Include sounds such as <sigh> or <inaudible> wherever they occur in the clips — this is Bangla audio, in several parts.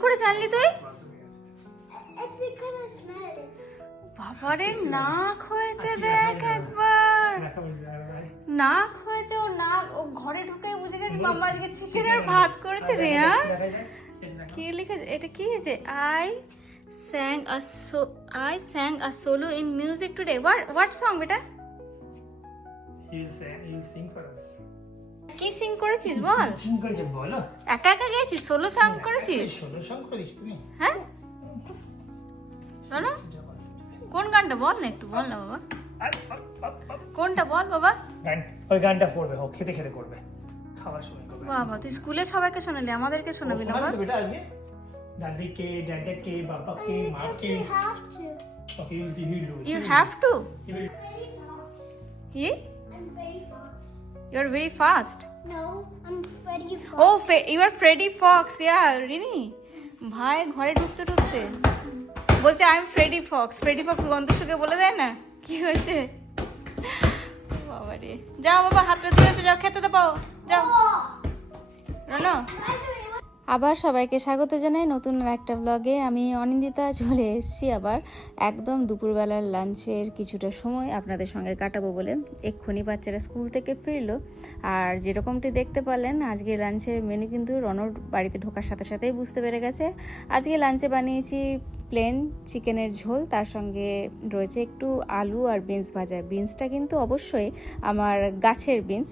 করে জানলি তুই. বাবারে নাক হয়েছে দেখ একবার। <laughs> নাক হয়েছে ও নাক ও ঘরে ঢুকে বুঝে গেছে বাবা আজকে চিকেন আর ভাত করেছে রে আর কি লিখেছে? এটা কি আছে I sang a so I sang a solo in music today what what song বেটা? He'll say, he'll sing for us. কি সিং করেছিস বল? Sing করেছে বলো। একা একা গেছিস সোলো সং করেছিস? ষোলো সং করিস তুমি? হ্যাঁ? শোনো। কোন গানটা বল না একটু বল না বাবা। কোনটা বল বাবা? গান ওই গানটা করবে ও খেতে খেতে করবে। খাবার সময় করবে। বাবা তুই স্কুলে সবাইকে শোনালি আমাদেরকে শোনাবি না বল বেটা আজকে? দাদি কে ড্যাডা কে বাবা কে মা Because কে we have to. Okay the hill you have to fast. You are very fast No, I'm. Oh you are Freddy Fox yeah Rini? ভাই ঘরে ঢুকতে ঢুকতে। বলছে I am Freddy Fox Freddy Fox গন্ধ শুকে বলে দেয় না? কি হয়েছে? বাবা রে যাও বাবা হাতটা দিয়ে এসো যাও খেতে তো পাও। যাও। রনো? আবার সবাইকে স্বাগত জানাই নতুন আর একটা ব্লগে আমি অনিন্দিতা, চলে এসেছি আবার একদম দুপুরবেলার লাঞ্চের কিছুটা সময় আপনাদের সঙ্গে কাটাবো বলে। এক্ষুনি বাচ্চারা স্কুল থেকে ফিরলো। আর যেরকমটি দেখতে পারলেন আজকে লাঞ্চের মেনু কিন্তু রনর বাড়িতে ঢোকার সাথে সাথেই বুঝতে পেরে গেছে। আজকে লাঞ্চে বানিয়েছি প্লেন চিকেনের ঝোল। তার সঙ্গে রয়েছে একটু আলু আর বিনস ভাজা। বিনসটা কিন্তু অবশ্যই আমার গাছের বিনস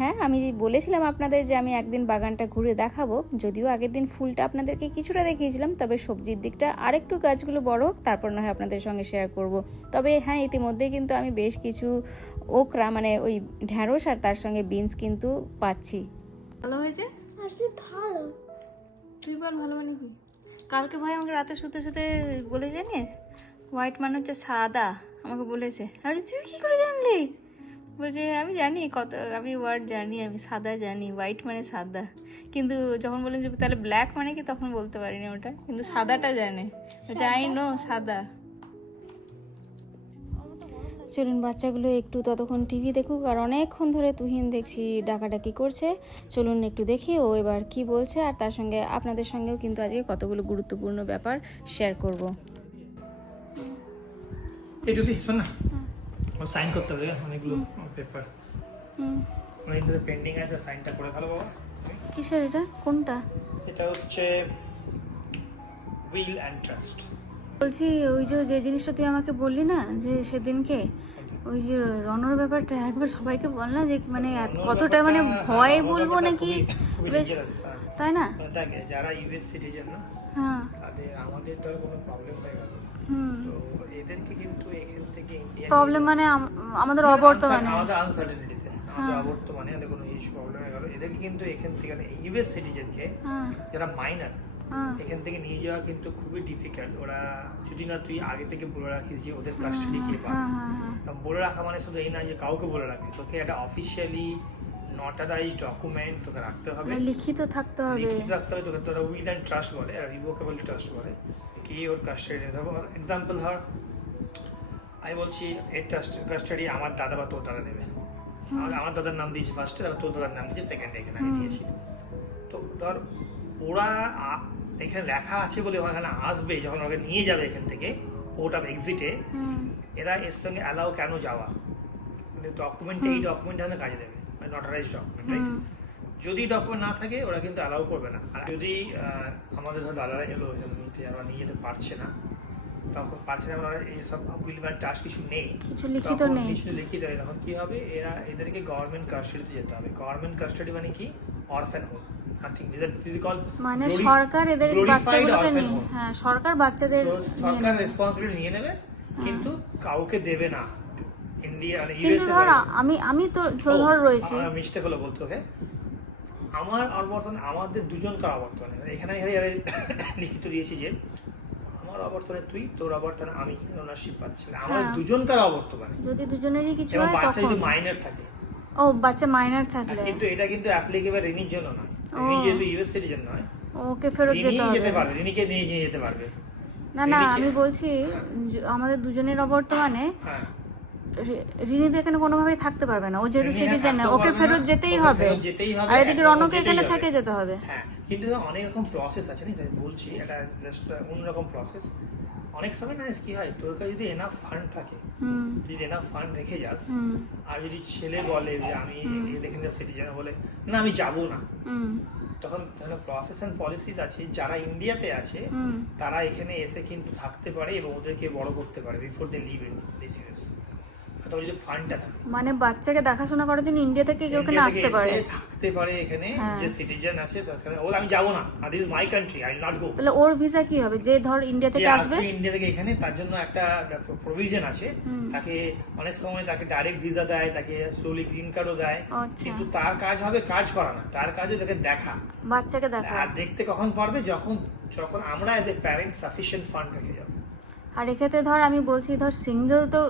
হ্যাঁ আমি যে বলেছিলাম আপনাদের যে আমি একদিন বাগানটা ঘুরে দেখাবো। যদিও আগের দিন ফুলটা আপনাদেরকে কিছুটা দেখিয়েছিলাম তবে সবজির দিকটা আরেকটু গাছগুলো বড় হোক তারপর না হয় আপনাদের সঙ্গে শেয়ার করব। তবে হ্যাঁ ইতিমধ্যে কিন্তু আমি বেশ কিছু ওকরা মানে ওই ঢ্যাঁড়স আর তার সঙ্গে বিনস কিন্তু পাচ্ছি। ভালো হয়েছে? ভালো। তুই বল ভালো মানে কি? কালকে ভাই আমাকে রাতে শুতে শুতে বলে জানিস হোয়াইট মানে হচ্ছে সাদা আমাকে বলেছে। আমি তুই কি করে জানলি? বলছে আমি জানি কত আমি ওয়ার্ড জানি আমি সাদা জানি হোয়াইট মানে সাদা। কিন্তু যখন বললেন যে তাহলে ব্ল্যাক মানে কি? তখন বলতে পারিনি ওটা কিন্তু সাদাটা জানে। বলছে আই নো সাদা। চলুন বাচ্চাগুলো একটু ততক্ষণ টিভি দেখুক আর অনেকক্ষণ ধরে তুহিন দেখছি ডাকাডাকি করছে। চলুন একটু দেখি ও এবার কি বলছে আর তার সঙ্গে আপনাদের সঙ্গেও কিন্তু আজকে কতগুলো গুরুত্বপূর্ণ ব্যাপার শেয়ার করব। এই যদি শোন না। সাইন করতে হবে অনেকগুলো পেপার অনেক ধরে পেন্ডিং আছে সাইনটা করে ভালো বাবা। কিসের এটা? কোনটা? এটা হচ্ছে উইল অ্যান্ড ট্রাস্ট বলছি ওই যে যে জিনিসটা তুই আমাকে বললি না যে সেদিনকে ওই যে রনর ব্যাপারটা একবার সবাইকে বল না যে মানে কতটা মানে ভয় বলব নাকি? বেশ তাই না? যারা ইউএস সিটিজেন না হ্যাঁ। তাদের আমাদের তো কোনো প্রবলেম হয়ে গেল তো এদেরকে কিন্তু এখান থেকে ইন্ডিয়া প্রবলেম মানে আমাদের অবর্তমানে। আমাদের আনসার্টেনিটিতে আমাদের অবর্তমানে আমাদের কোনো ইস্যু প্রবলেম হয়ে গেল। এদেরকে কিন্তু এখান থেকে ইউএস সিটিজেনকে হ্যাঁ। যারা মাইনার হ্যাঁ। এখান থেকে নিয়ে যাওয়া কিন্তু খুবই ডিফিকাল্ট ওরা যদি না তুই আগে থেকে বলে রাখিস যে ওদের কাস্টাডি কে পাবে। হ্যাঁ হ্যাঁ। হ্যাঁ তা বলে রাখা মানে শুধু এই না যে কাউকে বলে রাখবি তোকে একটা অফিসিয়ালি নটারাইজ ডকুমেন্ট তোকে রাখতে হবে। মানে লিখিত থাকতে হবে। লিখিত রাখতে হবে তোকে তোরা উইল অ্যান্ড ট্রাস্ট বলে আর রিভোকেবল ট্রাস্ট বলে। কে ওর কাস্টাডি ধরো এক্সাম্পল ধর আমি বলছি এর কাস্টাডি আমার দাদা বা তোর দাদা নেবে। আমার আমার দাদার নাম দিয়েছি ফার্স্টে আর তোর দাদার নাম দিয়েছি সেকেন্ডে এখানে আমি দিয়েছি। তো ধর ওরা এখানে লেখা আছে বলে ওখানে আসবে যখন ওকে নিয়ে যাবে এখান থেকে পোর্ট অফ এক্সিটে এরা এর সঙ্গে অ্যালাউ কেন যাওয়া? মানে ডকুমেন্ট এই ডকুমেন্ট এখানে কাজে দেবে মানে নটারাইজ ডকুমেন্ট রাইট। যদি ডকুমেন্ট না থাকে ওরা কিন্তু অ্যালাউ করবে না। আর যদি আমাদের ধর দাদারা এলো নিতে ওরা নিয়ে যেতে পারছে না তখন পারছে না ওরা এইসব ব্যান্ড টাস্ক কিছু নেই। কিছু লিখিত নেই। কিছু লিখিত নেই। তখন কি হবে? এরা এদেরকে গভর্নমেন্ট কাস্টাডিতে যেতে হবে। গভর্নমেন্ট কাস্টাডি মানে কি? হোম কল মানে সরকার এদের বাচ্চাগুলোকে নিয়ে হ্যাঁ সরকার বাচ্চাদের সরকার রেসপন্সিবিলিটি নিয়ে নেবে কিন্তু কাউকে দেবে না। ইন্ডিয়া মানে ইউএসএ আমি আমি তো ধর রয়েছি। আমার মিস্টেক হলো বলতে আমার অবর্তমানে আমাদের দুজনকার অবর্তমানে এখানে আমি আমি <coughs> লিখিত দিয়েছি যে আমার অবর্তমানে তুই তোর অবর্তমানে আমি ওনারশিপ পাচ্ছি। মানে আমার হ্যাঁ। দুজনকার অবর্তমানে যদি দুজনেরই কিছু হয় বাচ্চা যদি মাইনার থাকে। ও বাচ্চা মাইনার থাকলে। কিন্তু এটা কিন্তু অ্যাপ্লিকেবল রিনির জন্য নয়। রিনি। যেহেতু ইউএস সিটিজেন নয় ওকে ফেরত যেতে হবে। যেতে পারবে রিনিকে নিয়ে নিয়ে যেতে পারবে। না না আমি বলছি আমাদের দুজনের অবর্তমানে হ্যাঁ রি- রিনি তো এখানে কোনোভাবেই থাকতে পারবে না। ও যেহেতু সিটিজেন না ওকে ফেরত যেতেই হবে। আর এদিকে রনকে এখানে থেকে যেতে হবে। হ্যাঁ কিন্তু অনেক রকম প্রসেস আছে না? আমি বলছি এটা জাস্ট অন্যরকম প্রসেস অনেক সময় না কি হয় তোর কাছে যদি এনাফ ফান্ড থাকে যদি এনাফ ফান্ড রেখে যাস আর যদি ছেলে বলে যে আমি। এখানকার সিটিজেন বলে না আমি যাব না। তখন তাহলে প্রসেস অ্যান্ড পলিসিস আছে যারা ইন্ডিয়াতে আছে তারা এখানে এসে কিন্তু থাকতে পারে এবং ওদেরকে বড় করতে পারে before they live in this US মানে বাচ্চাকে দেখাশোনা করার জন্য ইন্ডিয়া থেকে কেউ এখানে আসতে পারে। থাকতে পারে এখানে হ্যাঁ। যে সিটিজেন আছে ও আমি যাব না। আর my country I not go তাহলে ওর ভিসা কি হবে? যে ধর ইন্ডিয়া থেকে আসবে? ইন্ডিয়া থেকে এখানে তার জন্য একটা প্রভিশন আছে। তাকে অনেক সময় তাকে ডাইরেক্ট ভিসা দেয় তাকে স্লোলি গ্রিন কার্ডও দেয়। আচ্ছা। কিন্তু তার কাজ হবে কাজ করা না। তার কাজে তাকে দেখা। বাচ্চাকে দেখা। আর দেখতে কখন পারবে? যখন যখন আমরা as a parent sufficient fund রেখে যাব। আর এক্ষেত্রে ধর আমি বলছি ধর সিঙ্গেল তো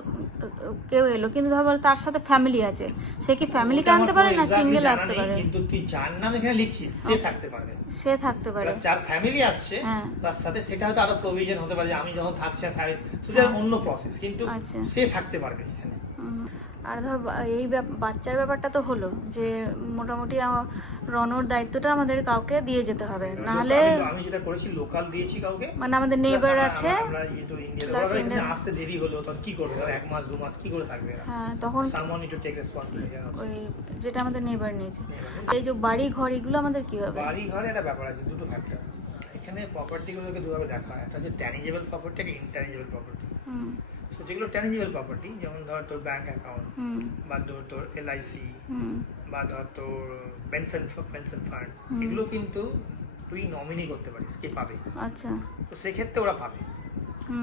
কেউ এলো কিন্তু ধর বল তার সাথে ফ্যামিলি আছে সে কি ফ্যামিলিকে কে আনতে পারে না সিঙ্গেল আসতে পারে কিন্তু তুই যার নাম এখানে লিখছিস সে থাকতে পারবে সে থাকতে পারে যার ফ্যামিলি আসছে হ্যাঁ। তার সাথে সেটা হয়তো আরও প্রভিজন হতে পারে আমি যখন থাকছি সেটা অন্য প্রসেস কিন্তু আচ্ছা। সে থাকতে পারবে। আর ধর এই বাচ্চার ব্যাপারটা তো হলো যে মোটামুটি রনর দায়িত্বটা আমাদের কাউকে দিয়ে যেতে হবে। নাহলে আমি- আমি যেটা করেছি লোকাল দিয়েছি কাউকে। মানে আমাদের নেবার আছে ইয়ে আসতে দেরি হলো তখন কি করবে? এক মাস দু মাস কি করে থাকবে হ্যাঁ তখন সামওয়ান টু টেক রেসপন্সিবিলিটি ওই যেটা আমাদের নেবার নিয়েছে। এই যে বাড়ি ঘর এগুলো আমাদের কি হবে? বাড়ি ঘরে একটা ব্যাপার আছে দুটো ফ্যাক্টর এখানে প্রপার্টি গুলোকে দুভাবে দেখা হয়। একটা হচ্ছে ট্যানিজেবল প্রপার্টি একটা ইনট্যানিজেবল প্রপার্টি হুম। সো যেগুলো ট্যানিজিবল প্রপার্টি যেমন ধর তোর ব্যাংক অ্যাকাউন্ট বা ধর তোর এলআইসি বা ধর তোর পেনশন পেনশন ফান্ড এগুলো কিন্তু তুই নমিনি করতে পারিস কে পাবে? আচ্ছা। তো সেক্ষেত্রে ওরা পাবে।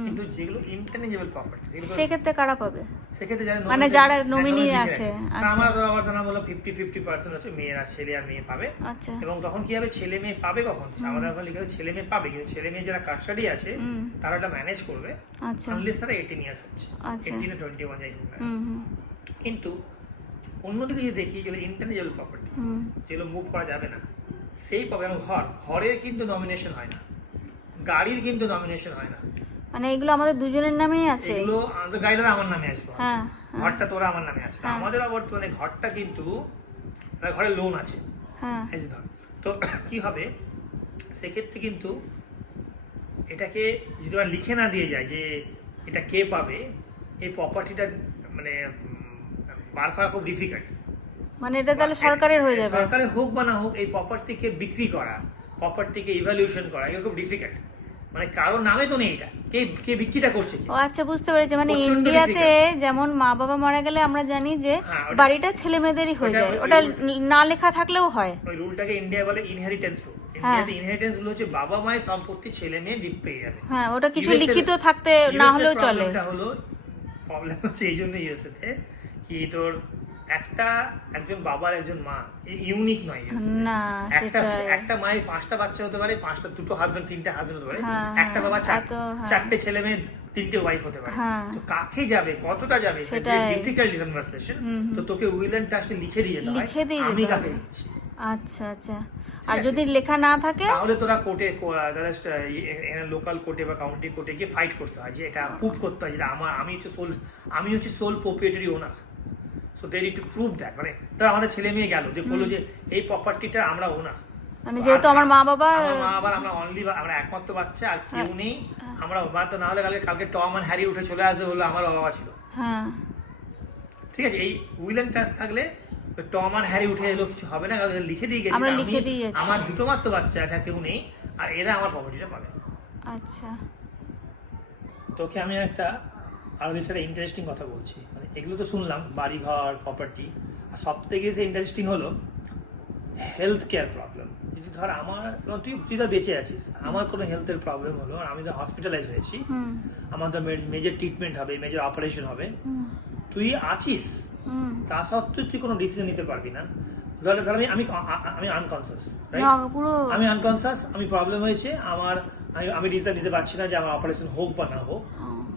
কিন্তু যেগুলো ইন্টারনেজেবল প্রপার্টি সেক্ষেত্রে কারা পাবে? সেক্ষেত্রে যারা মানে যারা nominee আছে, আচ্ছা। আমরা ধর আবার না বললাম ফিফটি ফিফটি পার্সেন্ট হচ্ছে মেয়েরা ছেলে আর মেয়ে পাবে। আচ্ছা। এবং তখন কি হবে? ছেলে মেয়ে পাবে কখন? আমাদের ওখানে লিখে ছেলে মেয়ে পাবে কিন্তু ছেলে মেয়ে যারা কাস্টাডি আছে তারা ওটা ম্যানেজ করবে আচ্ছা। আনলেস তারা এইটিন ইয়ার্স হচ্ছে। আচ্ছা। এইটিন টোয়েন্টি ওয়ান যাই কিন্তু অন্যদিকে যদি দেখি যেগুলো ইন্টারনেজেবল প্রপার্টি যেগুলো মুভ করা যাবে না সেই পাবে। ঘর ঘরের কিন্তু নমিনেশন হয় না। গাড়ির কিন্তু নমিনেশন হয় না। মানে এগুলো আমাদের দুজনের নামেই আছে। এগুলো আমাদের গাড়িটা আমার নামে আসবে হ্যাঁ ঘরটা তোরা আমার নামে আসবে হ্যাঁ। আমাদের বর্তমানে ঘরটা কিন্তু মানে ঘরে লোন আছে। হ্যাঁ। এই যে ধর তো কি হবে সেক্ষেত্রে কিন্তু এটাকে যদি আমরা লিখে না দিয়ে যায় যে এটা কে পাবে এই প্রপার্টিটা মানে বার করা খুব ডিফিকাল্ট মানে এটা তাহলে সরকারের হয়ে যাবে। সরকারের হোক বা না হোক এই প্রপার্টিকে বিক্রি করা প্রপার্টিকে ইভ্যালুয়েশন করা এগুলো খুব ডিফিকাল্ট মানে কারোর নামে তো নেই এটা। কে কে বিক্রিটা করছে? ও আচ্ছা বুঝতে পেরেছি। মানে ইন্ডিয়াতে যেমন মা বাবা মারা গেলে আমরা জানি যে হ্যাঁ, বাড়িটা ছেলে মেয়েদেরই হয়ে যায়। ওটা না লেখা থাকলেও হয়। ওই রুলটাকে ইন্ডিয়া বলে ইনহেরিটেন্স রুল। ইন্ডিয়াতে ইনহেরিটেন্স রুল হচ্ছে বাবা মায়ের সম্পত্তি ছেলে মেয়ে লিপ পেয়ে যাবে। হ্যাঁ ওটা কিছু লিখিত থাকতে না হলেও চলে। প্রবলেমটা হলো প্রবলেম হচ্ছে এই জন্য ইউএসএ তে কি তোর একটা একজন বাবার একজন মা ইউনিক নয় না একটা একটা মায়ের পাঁচটা বাচ্চা হতে পারে পাঁচটা দুটো হাজবেন্ড তিনটে হাজবেন্ড হতে পারে হ্যাঁ, একটা বাবা হ্যাঁ, হ্যাঁ। চারটে ছেলে মেয়ে তিনটে ওয়াইফ হতে পারে। হ্যাঁ। তো কাকে যাবে কতটা যাবে সেটাই। Difficult conversation. তো তোকে উইল এন্ড ট্রাস্টে লিখে দিয়ে হয় দিয়ে আমি কাকে দিচ্ছি? আচ্ছা আচ্ছা। আর যদি লেখা না থাকে? তাহলে তোরা কোর্টে লোকাল কোর্টে বা কাউন্টি কোর্টে গিয়ে ফাইট করতে হয় যে এটা প্রুভ করতে হয় যেটা আমার আমি হচ্ছে সোল আমি হচ্ছে sole proprietary owner so they need to prove that মানে ধর আমাদের ছেলে মেয়ে গেল যে বলল যে এই প্রপার্টিটা আমরা ওনার মানে যেহেতু আমার মা বাবা আমার মা আবার আমরা অনলি আমরা একমাত্র বাচ্চা আর কেউ নেই। আমরা তো না হলে কালকে কালকে টম আর হ্যারি উঠে চলে আসবে বলল আমার বাবা ছিল। হ্যাঁ। ঠিক আছে এই উইল টাচ থাকলে টম আর হ্যারি উঠে এলো কিছু হবে না কারণ লিখে দিয়ে গেছি আমরা লিখে আমার দুটো মাত্র বাচ্চা আছে কেউ নেই আর এরা আমার প্রপার্টিটা পাবে। আচ্ছা। তোকে আমি একটা আরও বেশ একটা ইন্টারেস্টিং কথা বলছি। মানে এগুলো তো শুনলাম বাড়ি ঘর প্রপার্টি আর সব থেকে যে ইন্টারেস্টিং হলো হেলথ কেয়ার প্রবলেম যদি ধর আমার তুই তুই ধর বেঁচে আছিস আমার কোনো হেলথের প্রবলেম হলো আর আমি তো হসপিটালাইজ হয়েছি আমার তো মেজর ট্রিটমেন্ট হবে মেজর অপারেশন হবে। তুই আছিস হুম। তা সত্ত্বেও তুই কোনো ডিসিশন নিতে পারবি না। ধর ধর আমি আমি আমি আনকনসিয়াস আমি আনকনসিয়াস আমি প্রবলেম হয়েছে আমার আমি আমি ডিসিশন নিতে পারছি না যে আমার অপারেশন হোক বা না হোক।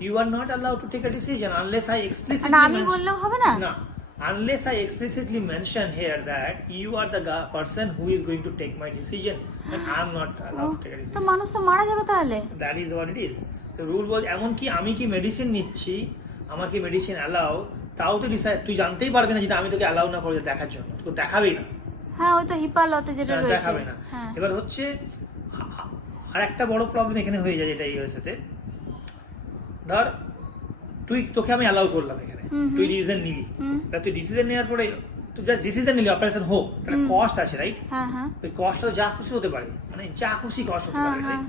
You are not allowed to take a decision unless I explicitly না আমি বললেও হবে না? না. Unless I explicitly mention here that you are the person who is going to take my decision and I am not allowed to take a তো মানুষ তো মারা যাবে তাহলে? That is is what it is. The rule was এমনকি আমি কি মেডিসিন নিচ্ছি আমার কি মেডিসিন অ্যালাউ তাও তো ডিসাইড তুই জানতেই পারবি না যদি আমি তোকে অ্যালাউ না করে দেখার জন্য। তোকে দেখাবেই না। হ্যাঁ ওই তো হিপালতে যেটা রয়েছে। দেখাবে না। হ্যাঁ। এবার হচ্ছে আর একটা বড় প্রবলেম এখানে হয়ে যায় যেটা ইউএসএতে ধর তুই তোকে আমি অ্যালাউ করলাম এখানে। তুই ডিসিশন নিলি। তুই ডিসিশন নেওয়ার পরে তুই জাস্ট ডিসিশন নিলি অপারেশন হোক। হুম। কস্ট আছে রাইট হ্যাঁ হ্যাঁ। ওই কস্টটা যা খুশি হতে পারে। মানে যা খুশি কস্ট হতে হ্যাঁ পারে হ্যাঁ।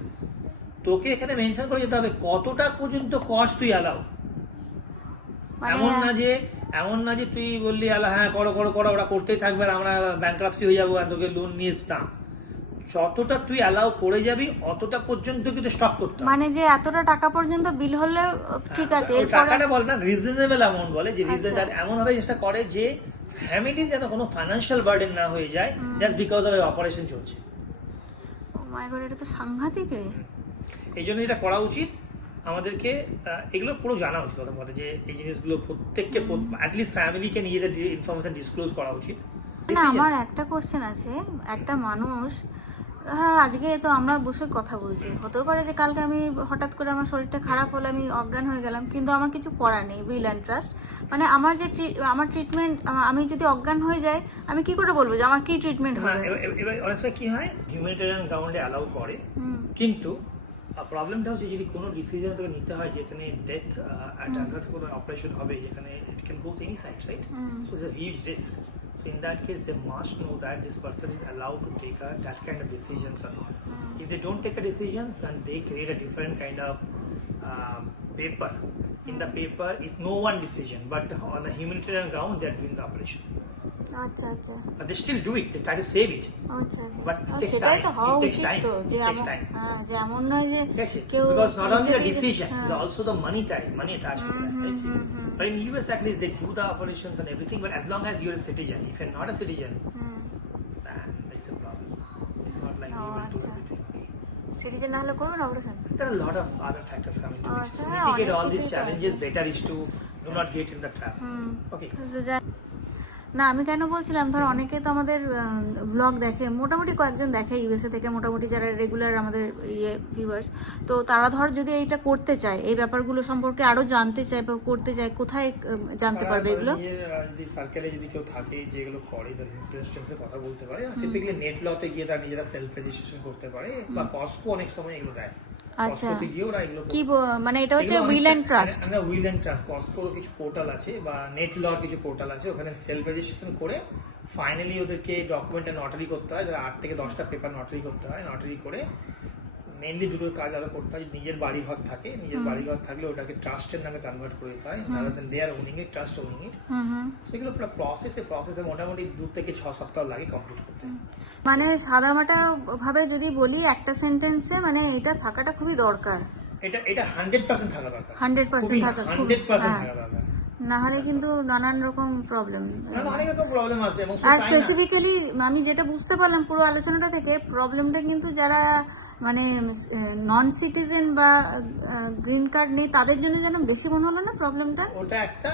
তোকে এখানে মেনশন করে যেতে হবে কতটা পর্যন্ত কস্ট তুই অ্যালাউ মানে এমন না যে এমন না যে তুই বললি আলা হ্যাঁ করো করো করো ওরা করতেই থাকবে আর আমরা ব্যাংক্রাপসি হয়ে যাব আর তোকে লোন নিয়ে না যতটা তুই অ্যালাউ করে যাবি অতটা পর্যন্ত কিন্তু স্টপ করতে হবে। মানে যে এতটা টাকা পর্যন্ত বিল হলে ঠিক আছে টাকাটা বল না রিজনেবল অ্যামাউন্ট বলে যে আচ্ছা। রিজনেবল এমন ভাবে চেষ্টা করে যে ফ্যামিলি যেন কোনো ফাইন্যান্সিয়াল বার্ডেন না হয়ে যায় জাস্ট বিকজ অফ অপারেশন চলছে। মাই গড এটা তো সাংঘাতিক রে। এই জন্য এটা করা উচিত। আমাদেরকে এগুলো পুরো জানা উচিত কথা যে এই জিনিসগুলো প্রত্যেককে অ্যাটলিস্ট ফ্যামিলিকে নিজেদের ইনফরমেশন ডিসক্লোজ করা উচিত। না আমার একটা কোশ্চেন আছে। একটা মানুষ ধর আজকে তো আমরা বসে কথা বলছি। হতেও পারে যে কালকে আমি হঠাৎ করে আমার শরীরটা খারাপ হলে আমি অজ্ঞান হয়ে গেলাম কিন্তু আমার কিছু করার নেই উইল অ্যান্ড ট্রাস্ট মানে আমার যে আমার ট্রিটমেন্ট আমি যদি অজ্ঞান হয়ে যাই আমি কি করে বলব যে আমার কি ট্রিটমেন্ট হবে? এবার- অনেক সময় কি হয়? হিউম্যানিটেরিয়ান গ্রাউন্ডে অ্যালাউ করে। কিন্তু প্রবলেমটা হচ্ছে যদি কোনো ডিসিশন তোকে নিতে হয় যেখানে ডেথ অ্যাটাক কোনো অপারেশন হবে যেখানে it can go any side right a huge risk. So in that case, they must know that this person is allowed to take a, that kind of decisions or not. If they don't take a decisions, then they create a different kind of um, paper. In the paper is no one decision, but on the humanitarian ground, they are doing the operation. আচ্ছা আচ্ছা But they still do it. They try to save it. আচ্ছা আচ্ছা But it আর takes সেটাই time. তো হওয়া It takes উচিত time. তো যে It takes এমন time. হ্যাঁ যে এমন নয় যে Yes, কেউ because not only the যদি- decision, হ্যাঁ। there's also the money time, money attached to that. Mhm, Right? mhm, mhm. But in US, at least they do the operations and everything. But as long as you're a citizen, if you're not a citizen, hmm man, that's a problem. It's not like Oh, we will do আচ্ছা। everything. Okay. সিরিজে না হলে করবেন operation There are a lot of other factors coming to Oh, it. To sure, mitigate অনেক all these কিছুই তো challenges, better is to do not get in the trap. Hmm Okay. না আমি কেন বলছিলাম? ধর অনেকে তো আমাদের ব্লগ দেখে মোটামুটি কয়েকজন দেখে ইউএসএ থেকে মোটামুটি যারা রেগুলার আমাদের ইয়ে ভিউয়ার্স তো তারা ধর যদি এইটা করতে চায় এই ব্যাপারগুলো সম্পর্কে আরও জানতে চায় বা করতে চায় কোথায় জানতে পারবে এগুলো? যদি সার্কেলে যদি কেউ থাকে যেগুলো করে ইনফ্লুয়েন্সের কথা বলতে পারে টিপিক্যালি নেট লতে গিয়ে তারা নিজেরা সেলফ রেজিস্ট্রেশন করতে পারে বা অনেক সময় এগুলো দেয়। আচ্ছা। কি মানে এটা হচ্ছে উইল এন্ড ট্রাস্ট আমরা উইল এন্ড ট্রাস্ট কস্কোর কিছু পোর্টাল আছে বা নেট লর কিছু পোর্টাল আছে ওখানে সেলফ রেজিস্ট্রেশন করে ফাইনালি ওদেরকে ডকুমেন্টটা নটারি করতে হয় আট থেকে দশটা পেপার নটারি করতে হয় নটারি করে মেনলি দুটো কাজ আরও করতে হয় নিজের বাড়ি ঘর থাকে নিজের বাড়ি ঘর থাকলে ওটাকে ট্রাস্টের নামে কনভার্ট করে দিতে হয় rather than they are owning it trust owning it সেগুলো পুরো প্রসেসে প্রসেসে মোটামুটি দু থেকে ছ সপ্তাহ লাগে কমপ্লিট করতে। মানে সাদামাটা ভাবে যদি বলি একটা সেন্টেন্সে মানে এটা থাকাটা খুবই দরকার। এটা এটা হান্ড্রেড পার্সেন্ট থাকা দরকার। 100% থাকা খুব- হান্ড্রেড পার্সেন্ট হ্যাঁ। থাকা দরকার। না হলে কিন্তু নানান রকম প্রবলেম প্রবলেম আর স্পেসিফিক্যালি আমি যেটা বুঝতে পারলাম পুরো আলোচনাটা থেকে প্রবলেমটা কিন্তু যারা মানে নন সিটিজেন বা গ্রিন কার্ড নেই তাদের জন্য যেন বেশি মনে হলো না প্রবলেমটা ওটা একটা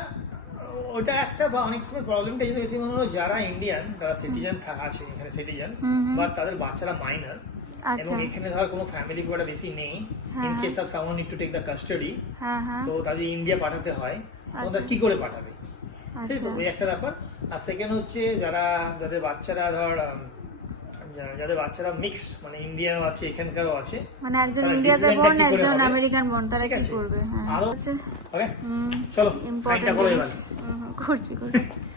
ওটা একটা বা অনেক সময় প্রবলেমটা এই জন্য বেশি মনে হলো যারা ইন্ডিয়ান তারা সিটিজেন আছে এখানে সিটিজেন। বাট তাদের বাচ্চারা মাইনার আচ্ছা। এবং এখানে ধর কোনো ফ্যামিলি খুব একটা বেশি নেই। In. Case of someone need to take the custody তো তাদের ইন্ডিয়া পাঠাতে হয়। তো আচ্ছা। কি করে পাঠাবে? ঠিক আচ্ছা তো ওই একটা ব্যাপার। আর সেকেন্ড হচ্ছে যারা যাদের বাচ্চারা ধর যাদের বাচ্চারা মিক্সড মানে ইন্ডিয়াও আছে এখানকারও আছে মানে একজন তারা ইন্ডিয়াতে বোর্ন একজন আমেরিকান বোর্ন তারা কি করবে? হ্যাঁ আরও? ওকে? চলো ইম্পর্টেন্ট করছি করছি। <laughs>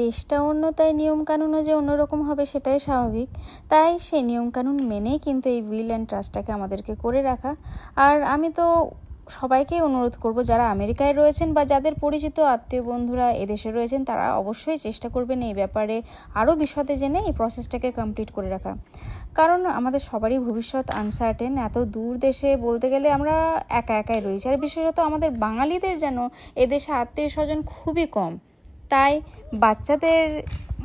দেশটা অন্য তাই নিয়মকানুনও যে অন্যরকম হবে সেটাই স্বাভাবিক। তাই সেই নিয়মকানুন মেনেই কিন্তু এই উইল অ্যান্ড ট্রাস্টটাকে আমাদেরকে করে রাখা। আর আমি তো সবাইকেই অনুরোধ করব, যারা আমেরিকায় রয়েছেন বা যাদের পরিচিত আত্মীয় বন্ধুরা এদেশে রয়েছেন, তারা অবশ্যই চেষ্টা করবেন এই ব্যাপারে আরও বিশদে জেনে এই প্রসেসটাকে কমপ্লিট করে রাখা। কারণ আমাদের সবারই ভবিষ্যৎ আনসার্টেন এত দূর দেশে বলতে গেলে আমরা একা একাই রয়েছি। আর বিশেষত আমাদের বাঙালিদের যেন এদেশে আত্মীয় স্বজন খুবই কম। তাই বাচ্চাদের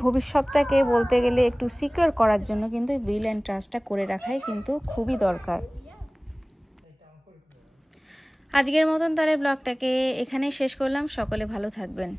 ভবিষ্যৎটাকে বলতে গেলে একটু সিকিউর করার জন্য কিন্তু উইল অ্যান্ড ট্রাস্টটা করে রাখাই কিন্তু খুবই দরকার। আজকের মতন তাহলে ব্লগটাকে এখানেই শেষ করলাম। সকলে ভালো থাকবেন।